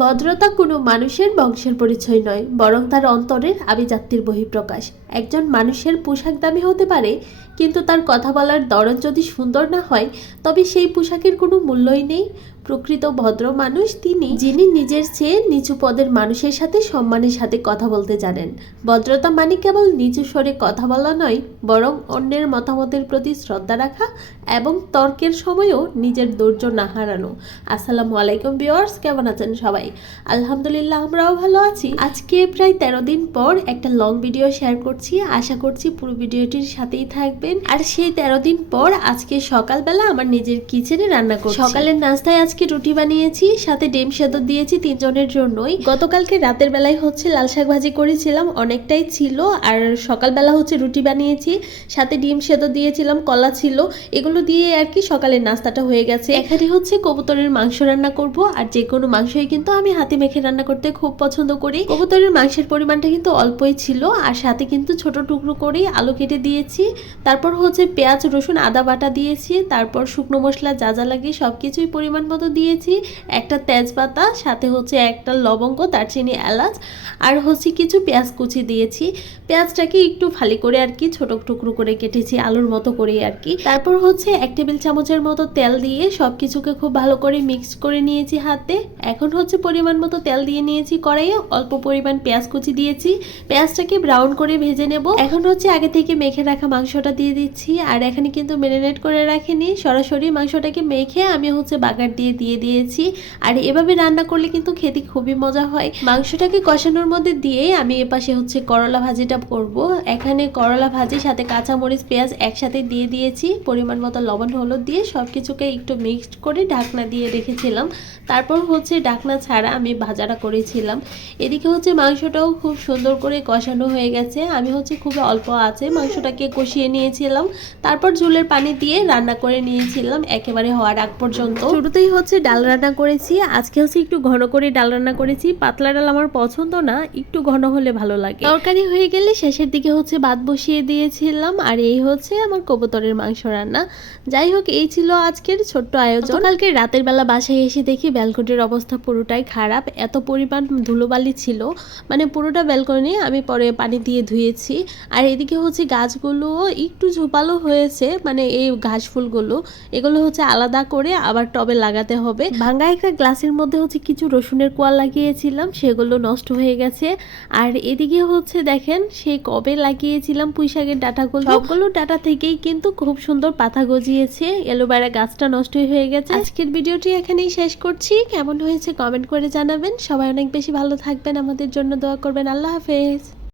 ভদ্রতা কোনো মানুষের বংশের পরিচয় নয়, বরং তার অন্তরের আভিজাত্যের বহিঃপ্রকাশ। একজন মানুষের পোশাক দামি হতে পারে, কিন্তু তার কথা বলার ধরন যদি সুন্দর না হয়, তবে সেই পোশাকের কোনো মূল্যই নেই। প্রকৃত ভদ্র মানুষ তিনি, যিনি নিজের চেয়ে নিচু পদের মানুষের সাথে সম্মানের সাথে কথা বলতে জানেন। ভদ্রতা মানে কেবল নিচু স্বরে কথা বলা নয়, বরং অন্যের মতামতের প্রতি শ্রদ্ধা রাখা এবং তর্কের সময়ও নিজের ধৈর্য না হারানো। আসসালামু আলাইকুম ভিউয়ার্স, কেমন আছেন সবাই? আলহামদুলিল্লাহ, আমরাও ভালো আছি। আজকে প্রায় 13 দিন পর একটা লং ভিডিও শেয়ার করছি। আশা করছি পুরো ভিডিওটির সাথেই থাকবেন। আর সেই 13 দিন পর আজকে সকালবেলা আমার নিজের কিচেনে রান্না করছি। সকালের নাস্তায় আজকে রুটি বানিয়েছি, সাথে ডিম সেদ্ধ দিয়েছি 3 জনের জন্যই। গতকালকে রাতের বেলায় লাল শাক ভাজি করেছিলাম, অনেকটাই ছিল। আর সকালবেলা রুটি বানিয়েছি, সাথে ডিম সেদ্ধ দিয়েছিলাম, কলা ছিল। এগুলো দিয়ে আর কি সকালের নাস্তাটা হয়ে গেছে। এখানে কবুতরের মাংস রান্না করব। আর যে কোনো মাংসই কিন্তু আমি হাতে মেখে রান্না করতে খুব পছন্দ করি। কবুতরের মাংসের পরিমাণটা কিন্তু অল্পই ছিল, আর সাথে কিন্তু ছোট টুকরো করে আলু কেটে দিয়েছি। তারপর পেঁয়াজ রসুন আদা বাটা দিয়েছি। তারপর শুকনো মশলা যা যা লাগে সবকিছুই পরিমাণ মতো দিয়েছি। একটা তেজপাতা, সাথে একটা লবঙ্গ, দারচিনি, এলাচ, আর কিছু পেঁয়াজ কুচি দিয়েছি। পেঁয়াজটাকে একটু ফালি করে আর কি ছোট টুকরো করে কেটেছি, আলুর মতো করে আর কি। তারপর 1 টেবিল চামচের মতো তেল দিয়ে সবকিছুকে খুব ভালো করে মিক্স করে নিয়েছি হাতে। এখন পরিমাণ মতো তেল দিয়ে নিয়েছি কড়াইয়ে, অল্প পরিমাণ পেঁয়াজ কুচি দিয়েছি। পেঁয়াজটাকে ব্রাউন করে ভেজে নেব। এখন আগে থেকে মেখে রাখা মাংসটা দিয়ে দিচ্ছি। আর এখানে কিন্তু ম্যারিনেট করে রাখিনি, সরাসরি মাংসটাকে মেখে আমি বাগার দিয়ে দিয়েছি। আর এভাবে রান্না করলে কিন্তু খেতে খুবই মজা হয়। মাংসটাকে কষানোর মধ্যে দিয়ে আমি এপাশে করলা ভাজিটা করব। এখানে করলা ভাজি সাথে কাঁচামরিচ পেঁয়াজ একসাথে দিয়ে দিয়েছি। পরিমাণ মতো লবণ হলুদ দিয়ে সবকিছুকে একটু মিক্সড করে ঢাকনা দিয়ে রেখেছিলাম। তারপর ঢাকনা ছাড়া আমি ভাজাটা করেছিলাম। এদিকে মাংসটাও খুব সুন্দর করে কষানো হয়ে গেছে। আমি খুবই অল্প আছে মাংসটাকে কষিয়ে নিয়েছিলাম। তারপর ঝোলের পানি দিয়ে রান্না করে নিয়েছিলাম একেবারে হওয়ার আগ পর্যন্ত। শুরুতেই ডাল রান্না করেছি। আজকে একটু ঘন করে ডাল রান্না করেছি। পাতলা ডাল আমার পছন্দ না, একটু ঘন হলে ভালো লাগে। তরকারি হয়ে গেলে শেষের দিকে ভাত বসিয়ে দিয়েছিলাম। আর এই আমার কবুতরের মাংস রান্না। যাই হোক, এই ছিল আজকের ছোট্ট আয়োজন। কালকে রাতের বেলা বাসায় এসে দেখি ব্যালকনির অবস্থা পুরোটাই খারাপ। এত পরিমাণ ধুলোবালি ছিল, মানে পুরোটা ব্যালকনি আমি পরে পানি দিয়ে ধুয়েছি। আর এদিকে গাছগুলো একটু ঝোপালো হয়েছে, মানে এই ঘাস ফুলগুলো এগুলো আলাদা করে আবার টবে লাগাতে হবে। ভাঙা একটা গ্লাসের মধ্যে কিছু রসুনের কোয়া লাগিয়েছিলাম, সেগুলো নষ্ট হয়ে গেছে। আর এদিকে দেখেন সেই কবে লাগিয়েছিলাম পুঁইশাকের ডাঁটাগুলো, সবগুলো ডাঁটা থেকেই কিন্তু খুব সুন্দর পাতা গজিয়েছে। এলোবেরা গাছটা নষ্ট হয়ে গেছে। আজকের ভিডিওটি এখানেই শেষ করছি। কেমন হয়েছে কমেন্ট করে জানাবেন। সবাই অনেক বেশি ভালো থাকবেন, আমাদের জন্য দোয়া করবেন। আল্লাহ হাফেজ।